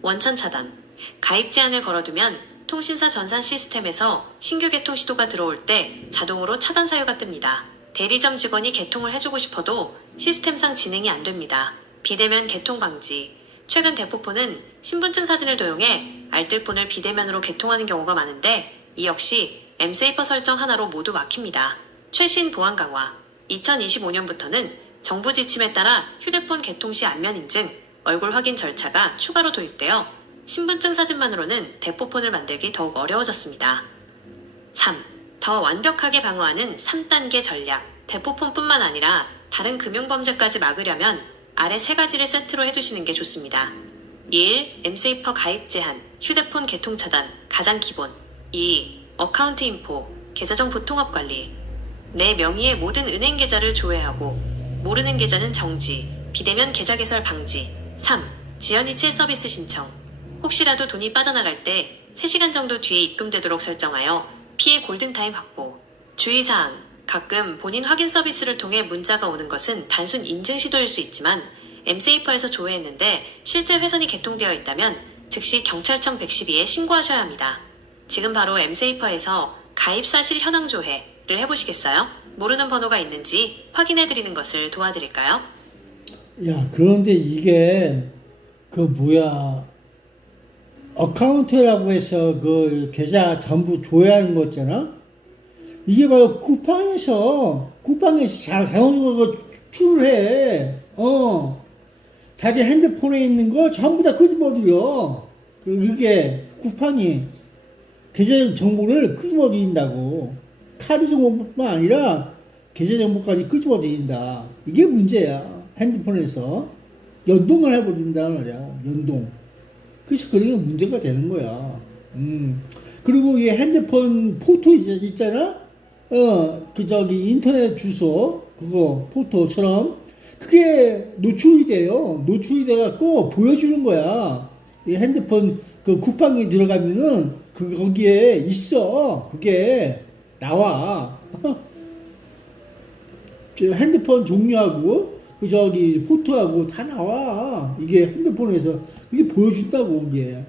원천 차단. 가입 제한을 걸어두면 통신사 전산 시스템에서 신규 개통 시도가 들어올 때 자동으로 차단 사유가 뜹니다. 대리점 직원이 개통을 해주고 싶어도 시스템상 진행이 안 됩니다. 비대면 개통 방지. 최근 대포폰은 신분증 사진을 도용해 알뜰폰을 비대면으로 개통하는 경우가 많은데 이 역시 엠세이퍼 설정 하나로 모두 막힙니다. 최신 보안 강화. 2025년부터는 정부 지침에 따라 휴대폰 개통 시 안면 인증, 얼굴 확인 절차가 추가로 도입되어 신분증 사진만으로는 대포폰을 만들기 더욱 어려워졌습니다. 3. 더 완벽하게 방어하는 3단계 전략. 대포폰뿐만 아니라 다른 금융범죄까지 막으려면 아래 3가지를 세트로 해두시는 게 좋습니다. 1. 엠세이퍼 가입 제한, 휴대폰 개통 차단, 가장 기본. 2. 어카운트 인포, 계좌정보 통합 관리. 내 명의의 모든 은행 계좌를 조회하고 모르는 계좌는 정지, 비대면 계좌 개설 방지. 3. 지연이체 서비스 신청. 혹시라도 돈이 빠져나갈 때 3시간 정도 뒤에 입금되도록 설정하여 피해 골든타임 확보. 주의사항. 가끔 본인 확인 서비스를 통해 문자가 오는 것은 단순 인증 시도일 수 있지만 엠세이퍼에서 조회했는데 실제 회선이 개통되어 있다면 즉시 경찰청 112에 신고하셔야 합니다. 지금 바로 엠세이퍼에서 가입사실 현황 조회를 해보시겠어요? 모르는 번호가 있는지 확인해드리는 것을 도와드릴까요? 야, 그런데 이게 어카운트라고 해서 그 계좌 전부 조회하는 거 있잖아? 이게 바로 쿠팡에서 자동으로 출해. 자기 핸드폰에 있는 거 전부 다 끄집어들여. 이게 쿠팡이 계좌 정보를 끄집어들인다고. 카드 정보뿐만 아니라 계좌 정보까지 끄집어 들인다. 이게 문제야. 핸드폰에서 연동을 해버린단 말이야. 연동. 그래서 그게 문제가 되는 거야. 그리고 이 핸드폰 포토 있잖아? 인터넷 주소, 그거, 포토처럼, 그게 노출이 돼요. 노출이 돼갖고 보여주는 거야. 이 핸드폰 그 쿠팡이 들어가면은, 거기에 있어. 그게 나와. 핸드폰 종류하고, 포토하고 다 나와. 이게 핸드폰에서. 이게 보여준다고, 이게.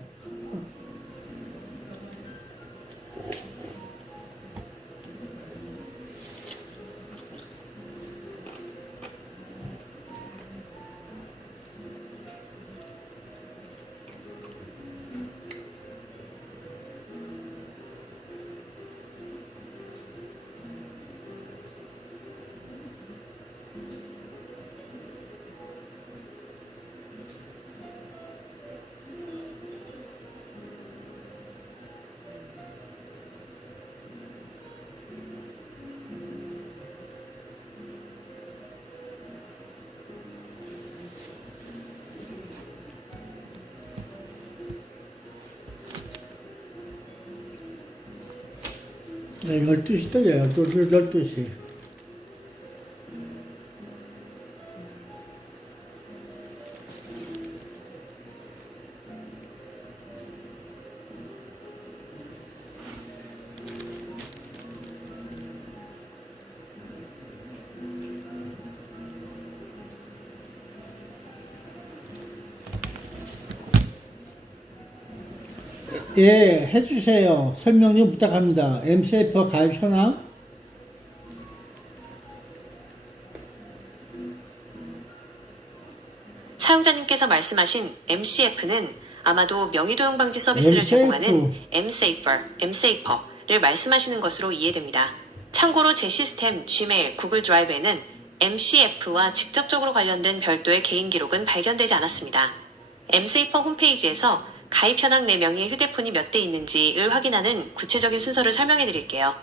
네, 12시 떠요. 12시. 예, 해주세요. 설명 좀 부탁합니다. MCF 가입 현황. 사용자님께서 말씀하신 MCF는 아마도 명의도용 방지 서비스를 MCF. 제공하는 MSafer를 말씀하시는 것으로 이해됩니다. 참고로 제 시스템 Gmail, 구글 드라이브에는 MCF와 직접적으로 관련된 별도의 개인 기록은 발견되지 않았습니다. MSafer 홈페이지에서 가입 현황 내 명의의 휴대폰이 몇 대 있는지를 확인하는 구체적인 순서를 설명해 드릴게요.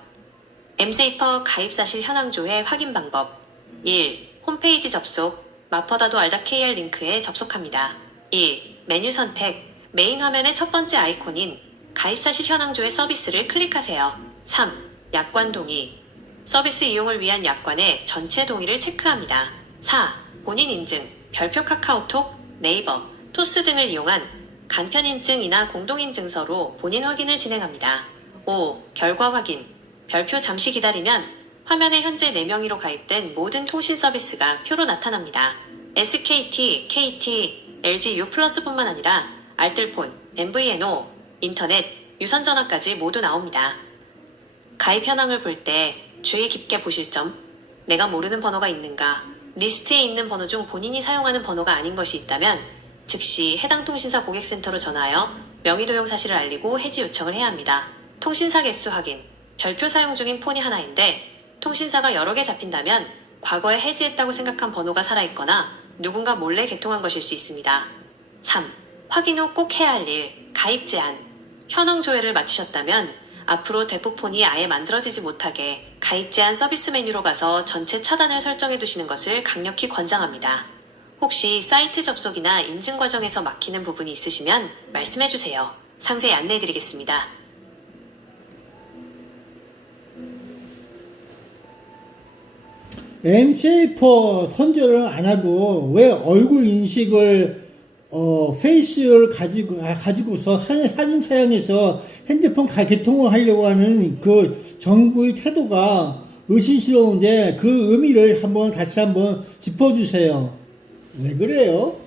MSafer 가입 사실 현황 조회 확인 방법 1. 홈페이지 접속 마퍼다도 알다.kr 링크에 접속합니다. 1. 메뉴 선택 메인 화면의 첫 번째 아이콘인 가입 사실 현황 조회 서비스를 클릭하세요. 3. 약관 동의 서비스 이용을 위한 약관의 전체 동의를 체크합니다. 4. 본인 인증 별표 카카오톡, 네이버, 토스 등을 이용한 간편인증이나 공동인증서로 본인 확인을 진행합니다. 5. 결과 확인 별표 잠시 기다리면 화면에 현재 4명의로 가입된 모든 통신 서비스가 표로 나타납니다. SKT, KT, LG U+뿐만 아니라 알뜰폰, MVNO, 인터넷, 유선전화까지 모두 나옵니다. 가입 현황을 볼 때 주의 깊게 보실 점 내가 모르는 번호가 있는가 리스트에 있는 번호 중 본인이 사용하는 번호가 아닌 것이 있다면 즉시 해당 통신사 고객센터로 전화하여 명의도용 사실을 알리고 해지 요청을 해야 합니다. 통신사 개수 확인 별표 사용 중인 폰이 하나인데 통신사가 여러 개 잡힌다면 과거에 해지했다고 생각한 번호가 살아있거나 누군가 몰래 개통한 것일 수 있습니다. 3. 확인 후 꼭 해야 할 일 가입 제한 현황 조회를 마치셨다면 앞으로 대폭폰이 아예 만들어지지 못하게 가입 제한 서비스 메뉴로 가서 전체 차단을 설정해 두시는 것을 강력히 권장합니다. 혹시 사이트 접속이나 인증 과정에서 막히는 부분이 있으시면 말씀해 주세요. 상세히 안내해 드리겠습니다. MCF 선정을 안 하고 왜 얼굴 인식을 페이스를 가지고서 사진 촬영해서 핸드폰 개통을 하려고 하는 그 정부의 태도가 의심스러운데 그 의미를 다시 한번 짚어주세요. 왜 그래요?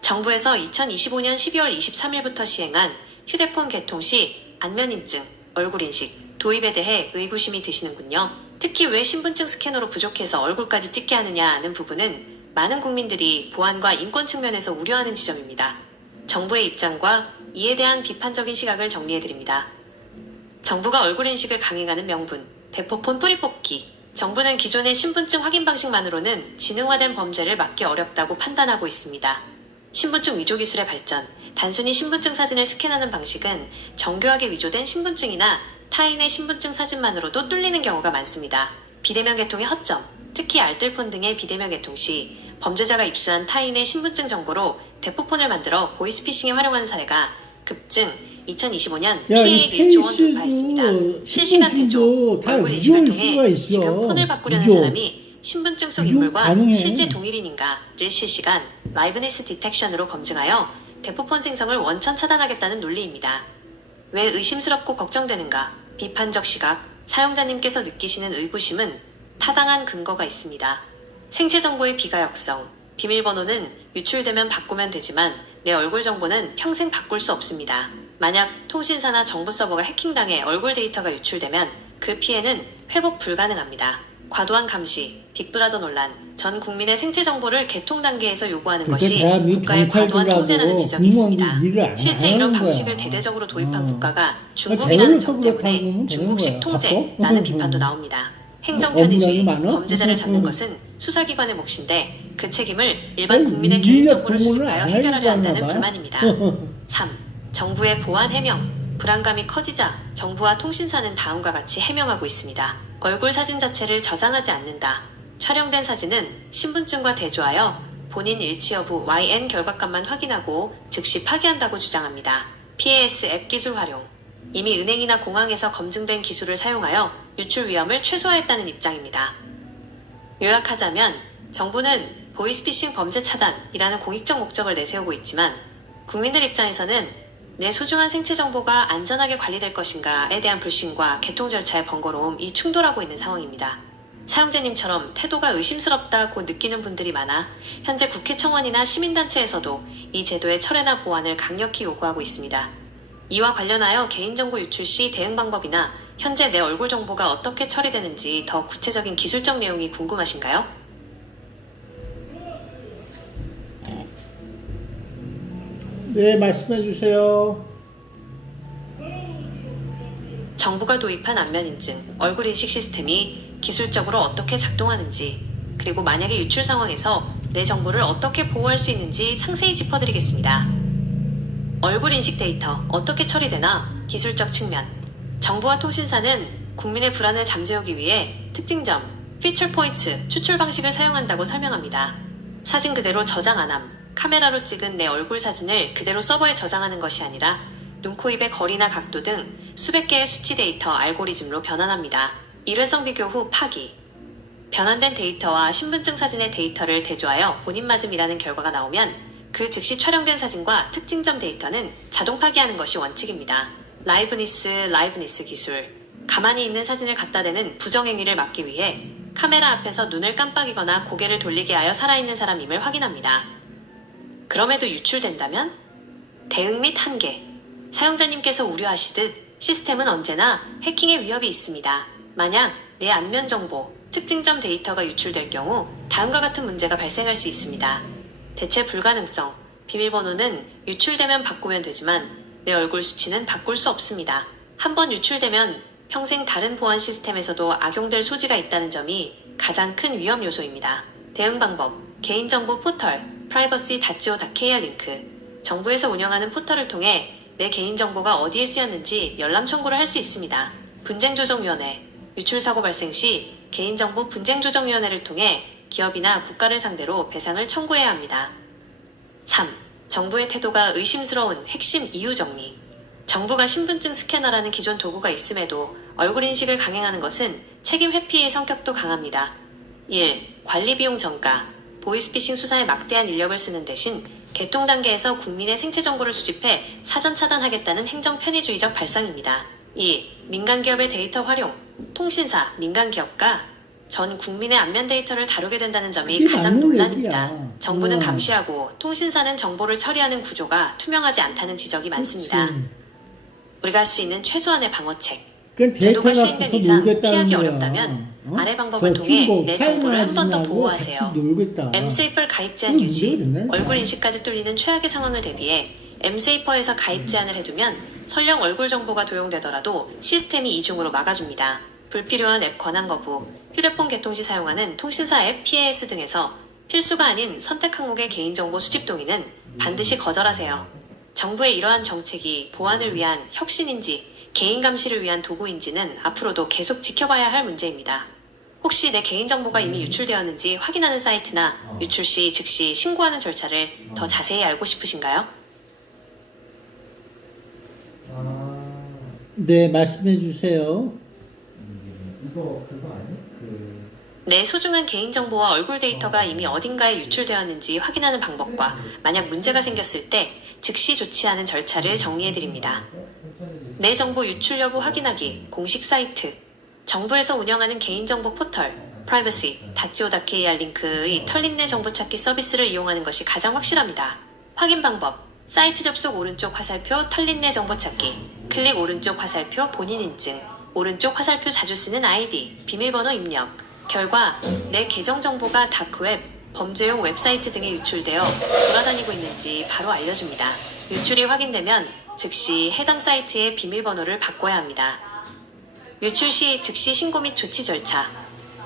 정부에서 2025년 12월 23일부터 시행한 휴대폰 개통 시 안면인증, 얼굴인식 도입에 대해 의구심이 드시는군요. 특히 왜 신분증 스캐너로 부족해서 얼굴까지 찍게 하느냐는 부분은 많은 국민들이 보안과 인권 측면에서 우려하는 지점입니다. 정부의 입장과 이에 대한 비판적인 시각을 정리해드립니다. 정부가 얼굴인식을 강행하는 명분, 대포폰 뿌리뽑기 정부는 기존의 신분증 확인 방식만으로는 지능화된 범죄를 막기 어렵다고 판단하고 있습니다. 신분증 위조 기술의 발전, 단순히 신분증 사진을 스캔하는 방식은 정교하게 위조된 신분증이나 타인의 신분증 사진만으로도 뚫리는 경우가 많습니다. 비대면 개통의 허점, 특히 알뜰폰 등의 비대면 개통 시 범죄자가 입수한 타인의 신분증 정보로 대포폰을 만들어 보이스피싱에 활용하는 사례가 급증 2025년 야, PA 이 1조 원 돌파했습니다. 페이스도 실시간 대조, 다 얼굴 인식을 위조일 수가 통해 있어. 지금 폰을 바꾸려는 위조. 사람이 신분증 속 위조 인물과 가능해. 실제 동일인인가를 실시간 라이브니스 디텍션으로 검증하여 대포폰 생성을 원천 차단하겠다는 논리입니다. 왜 의심스럽고 걱정되는가? 비판적 시각, 사용자님께서 느끼시는 의구심은 타당한 근거가 있습니다. 생체 정보의 비가역성, 비밀번호는 유출되면 바꾸면 되지만 내 얼굴 정보는 평생 바꿀 수 없습니다. 만약 통신사나 정부 서버가 해킹당해 얼굴 데이터가 유출되면 그 피해는 회복 불가능합니다. 과도한 감시, 빅브라더 논란, 전 국민의 생체 정보를 개통 단계에서 요구하는 것이 국가의 과도한 통제라는 지적이 있습니다. 실제 이런 방식을 대대적으로 도입한 국가가 중국이라는 점 때문에 중국식 통제라는 비판도 나옵니다. 행정 편의주의, 범죄자를 잡는 것은 수사기관의 몫인데 그 책임을 일반 국민의 개인정보를 수집하여 해결하려 한다는 불만입니다. 3. 정부의 보안 해명. 불안감이 커지자 정부와 통신사는 다음과 같이 해명하고 있습니다. 얼굴 사진 자체를 저장하지 않는다. 촬영된 사진은 신분증과 대조하여 본인 일치 여부 YN 결과값만 확인하고 즉시 파기한다고 주장합니다. PAS 앱 기술 활용. 이미 은행이나 공항에서 검증된 기술을 사용하여 유출 위험을 최소화했다는 입장입니다. 요약하자면 정부는 보이스피싱 범죄 차단이라는 공익적 목적을 내세우고 있지만 국민들 입장에서는 내 소중한 생체 정보가 안전하게 관리될 것인가에 대한 불신과 개통 절차의 번거로움이 충돌하고 있는 상황입니다. 사용자님처럼 태도가 의심스럽다고 느끼는 분들이 많아 현재 국회 청원이나 시민단체에서도 이 제도의 철회나 보완을 강력히 요구하고 있습니다. 이와 관련하여 개인정보 유출 시 대응 방법이나 현재 내 얼굴 정보가 어떻게 처리되는지 더 구체적인 기술적 내용이 궁금하신가요? 네, 말씀해 주세요. 정부가 도입한 안면인증, 얼굴인식 시스템이 기술적으로 어떻게 작동하는지, 그리고 만약에 유출 상황에서 내 정보를 어떻게 보호할 수 있는지 상세히 짚어드리겠습니다. 얼굴인식 데이터 어떻게 처리되나? 기술적 측면. 정부와 통신사는 국민의 불안을 잠재우기 위해 특징점, 피처 포인트, 추출 방식을 사용한다고 설명합니다. 사진 그대로 저장 안함. 카메라로 찍은 내 얼굴 사진을 그대로 서버에 저장하는 것이 아니라 눈, 코, 입의 거리나 각도 등 수백 개의 수치 데이터 알고리즘으로 변환합니다. 일회성 비교 후 파기. 변환된 데이터와 신분증 사진의 데이터를 대조하여 본인 맞음이라는 결과가 나오면 그 즉시 촬영된 사진과 특징점 데이터는 자동 파기하는 것이 원칙입니다. 라이브니스 기술. 가만히 있는 사진을 갖다 대는 부정행위를 막기 위해 카메라 앞에서 눈을 깜빡이거나 고개를 돌리게 하여 살아있는 사람임을 확인합니다. 그럼에도 유출된다면? 대응 및 한계. 사용자님께서 우려하시듯 시스템은 언제나 해킹의 위협이 있습니다. 만약 내 안면 정보, 특징점 데이터가 유출될 경우 다음과 같은 문제가 발생할 수 있습니다. 대체 불가능성. 비밀번호는 유출되면 바꾸면 되지만 내 얼굴 수치는 바꿀 수 없습니다. 한번 유출되면 평생 다른 보안 시스템에서도 악용될 소지가 있다는 점이 가장 큰 위험 요소입니다. 대응 방법. 개인정보 포털 privacy.go.kr 링크. 정부에서 운영하는 포털을 통해 내 개인정보가 어디에 쓰였는지 열람 청구를 할 수 있습니다. 분쟁조정위원회. 유출사고 발생 시 개인정보 분쟁조정위원회를 통해 기업이나 국가를 상대로 배상을 청구해야 합니다. 3. 정부의 태도가 의심스러운 핵심 이유 정리. 정부가 신분증 스캐너라는 기존 도구가 있음에도 얼굴 인식을 강행하는 것은 책임 회피의 성격도 강합니다. 1. 관리 비용 전가. 보이스피싱 수사에 막대한 인력을 쓰는 대신 개통 단계에서 국민의 생체 정보를 수집해 사전 차단하겠다는 행정 편의주의적 발상입니다. 2. 민간 기업의 데이터 활용. 통신사, 민간 기업가 전 국민의 안면 데이터를 다루게 된다는 점이 가장 논란입니다. 정부는 감시하고 통신사는 정보를 처리하는 구조가 투명하지 않다는 지적이 많습니다. 우리가 할 수 있는 최소한의 방어책. 제도가 시행된 이상 피하기 어렵다면 아래 방법을 통해 내 정보를 한 번 더 보호하세요. 엠세이퍼 가입 제한 유지. 얼굴 인식까지 뚫리는 최악의 상황을 대비해 엠세이퍼에서 가입 제한을 해두면 설령 얼굴 정보가 도용되더라도 시스템이 이중으로 막아줍니다. 불필요한 앱 권한 거부. 휴대폰 개통 시 사용하는 통신사 앱 PAS 등에서 필수가 아닌 선택 항목의 개인정보 수집 동의는 반드시 거절하세요. 정부의 이러한 정책이 보안을 위한 혁신인지 개인 감시를 위한 도구인지는 앞으로도 계속 지켜봐야 할 문제입니다. 혹시 내 개인정보가 이미 유출되었는지 확인하는 사이트나 유출 시 즉시 신고하는 절차를 더 자세히 알고 싶으신가요? 네, 말씀해 주세요. 이거 그거 아니? 내 소중한 개인정보와 얼굴 데이터가 이미 어딘가에 유출되었는지 확인하는 방법과 만약 문제가 생겼을 때 즉시 조치하는 절차를 정리해드립니다. 내 정보 유출 여부 확인하기 공식 사이트 정부에서 운영하는 개인정보 포털 privacy.go.kr 링크의 털린 내 정보 찾기 서비스를 이용하는 것이 가장 확실합니다. 확인 방법 사이트 접속 오른쪽 화살표 털린 내 정보 찾기 클릭 오른쪽 화살표 본인 인증 오른쪽 화살표 자주 쓰는 아이디 비밀번호 입력 결과 내 계정 정보가 다크웹, 범죄용 웹사이트 등에 유출되어 돌아다니고 있는지 바로 알려줍니다. 유출이 확인되면 즉시 해당 사이트의 비밀번호를 바꿔야 합니다. 유출 시 즉시 신고 및 조치 절차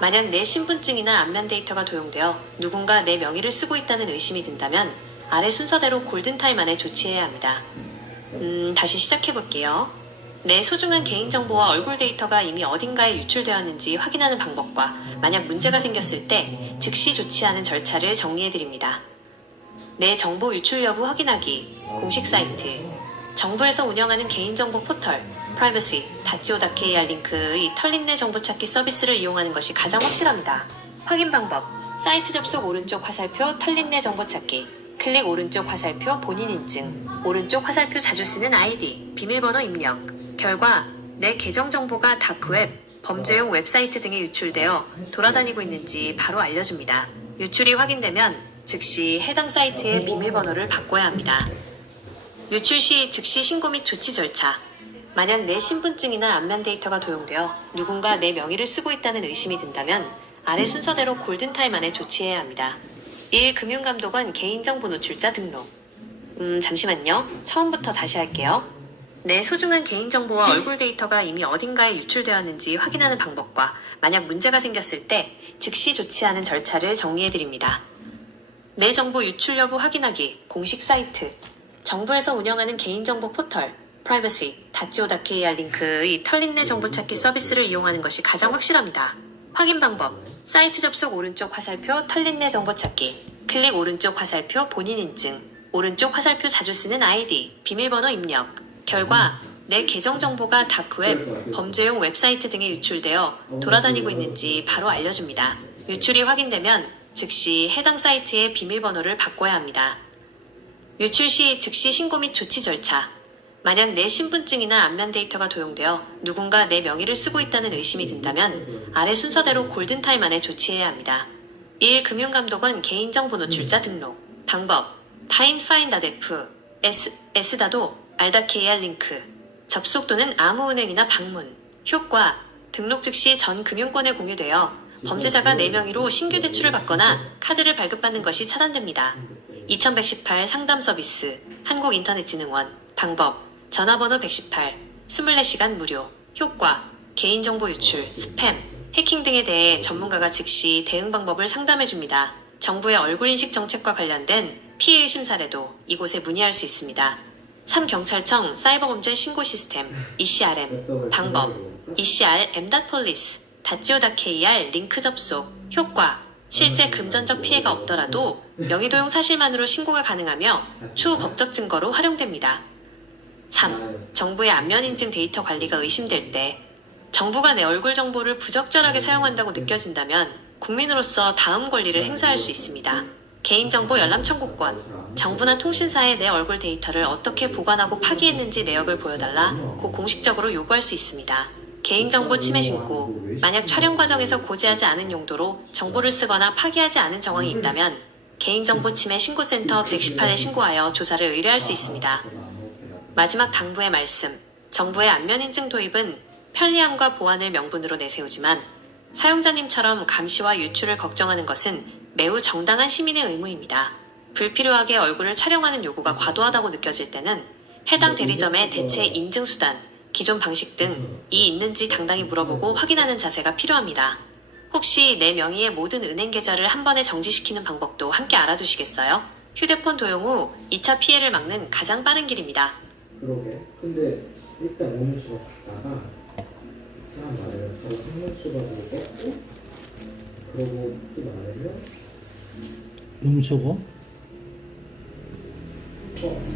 만약 내 신분증이나 안면 데이터가 도용되어 누군가 내 명의를 쓰고 있다는 의심이 든다면 아래 순서대로 골든타임 안에 조치해야 합니다. 다시 시작해볼게요. 내 소중한 개인정보와 얼굴 데이터가 이미 어딘가에 유출되었는지 확인하는 방법과 만약 문제가 생겼을 때 즉시 조치하는 절차를 정리해드립니다. 내 정보 유출 여부 확인하기 공식 사이트 정부에서 운영하는 개인정보 포털 privacy.go.kr 링크의 털린 내 정보 찾기 서비스를 이용하는 것이 가장 확실합니다. 확인 방법 사이트 접속 오른쪽 화살표 털린 내 정보 찾기 클릭 오른쪽 화살표 본인 인증 오른쪽 화살표 자주 쓰는 아이디 비밀번호 입력 결과 내 계정 정보가 다크웹, 범죄용 웹사이트 등에 유출되어 돌아다니고 있는지 바로 알려줍니다. 유출이 확인되면 즉시 해당 사이트의 비밀번호를 바꿔야 합니다. 유출 시 즉시 신고 및 조치 절차 만약 내 신분증이나 안면 데이터가 도용되어 누군가 내 명의를 쓰고 있다는 의심이 든다면 아래 순서대로 골든타임 안에 조치해야 합니다. 1. 금융감독원 개인정보 노출자 등록 잠시만요. 처음부터 다시 할게요. 내 소중한 개인정보와 얼굴 데이터가 이미 어딘가에 유출되었는지 확인하는 방법과 만약 문제가 생겼을 때 즉시 조치하는 절차를 정리해드립니다. 내 정보 유출 여부 확인하기 공식 사이트 정부에서 운영하는 개인정보 포털 privacy.go.kr 링크의 털린 내 정보 찾기 서비스를 이용하는 것이 가장 확실합니다. 확인 방법 사이트 접속 오른쪽 화살표 털린 내 정보 찾기 클릭 오른쪽 화살표 본인 인증 오른쪽 화살표 자주 쓰는 아이디 비밀번호 입력 결과 내 계정 정보가 다크웹, 범죄용 웹사이트 등에 유출되어 돌아다니고 있는지 바로 알려줍니다. 유출이 확인되면 즉시 해당 사이트의 비밀번호를 바꿔야 합니다. 유출 시 즉시 신고 및 조치 절차 만약 내 신분증이나 안면 데이터가 도용되어 누군가 내 명의를 쓰고 있다는 의심이 든다면 아래 순서대로 골든타임 안에 조치해야 합니다. 1. 금융감독원 개인정보 노출자 등록 방법 타인파인.f s다도 r.kr 링크 접속 또는 아무 은행이나 방문 효과 등록 즉시 전 금융권에 공유되어 범죄자가 내 명의로 신규 대출을 받거나 카드를 발급받는 것이 차단됩니다. 2118 상담 서비스 한국인터넷진흥원 방법 전화번호 118 24시간 무료 효과 개인정보 유출 스팸 해킹 등에 대해 전문가가 즉시 대응 방법을 상담해줍니다. 정부의 얼굴인식 정책과 관련된 피해 의심 사례도 이곳에 문의할 수 있습니다. 3. 경찰청 사이버범죄 신고 시스템 ECRM 방법 ECR m.police.go.kr 링크 접속 효과 실제 금전적 피해가 없더라도 명의도용 사실만으로 신고가 가능하며 추후 법적 증거로 활용됩니다. 3. 정부의 안면인증 데이터 관리가 의심될 때 정부가 내 얼굴 정보를 부적절하게 사용한다고 느껴진다면 국민으로서 다음 권리를 행사할 수 있습니다. 개인정보 열람 청구권 정부나 통신사에 내 얼굴 데이터를 어떻게 보관하고 파기했는지 내역을 보여달라고 공식적으로 요구할 수 있습니다. 개인정보 침해 신고 만약 촬영 과정에서 고지하지 않은 용도로 정보를 쓰거나 파기하지 않은 정황이 있다면 개인정보 침해 신고센터 118에 신고하여 조사를 의뢰할 수 있습니다. 마지막 당부의 말씀 정부의 안면인증 도입은 편리함과 보안을 명분으로 내세우지만 사용자님처럼 감시와 유출을 걱정하는 것은 매우 정당한 시민의 의무입니다. 불필요하게 얼굴을 촬영하는 요구가 과도하다고 느껴질 때는 해당 대리점의 대체 인증수단, 기존 방식 등이 있는지 당당히 물어보고 확인하는 자세가 필요합니다. 혹시 내 명의의 모든 은행 계좌를 한 번에 정지시키는 방법도 함께 알아두시겠어요? 휴대폰 도용 후 2차 피해를 막는 가장 빠른 길입니다. 그러게. 근데 일단 오물수가 갔다가 사람 많으면 바로 상물수가 뺏고 그러고 또 많으면 너무 적어? 어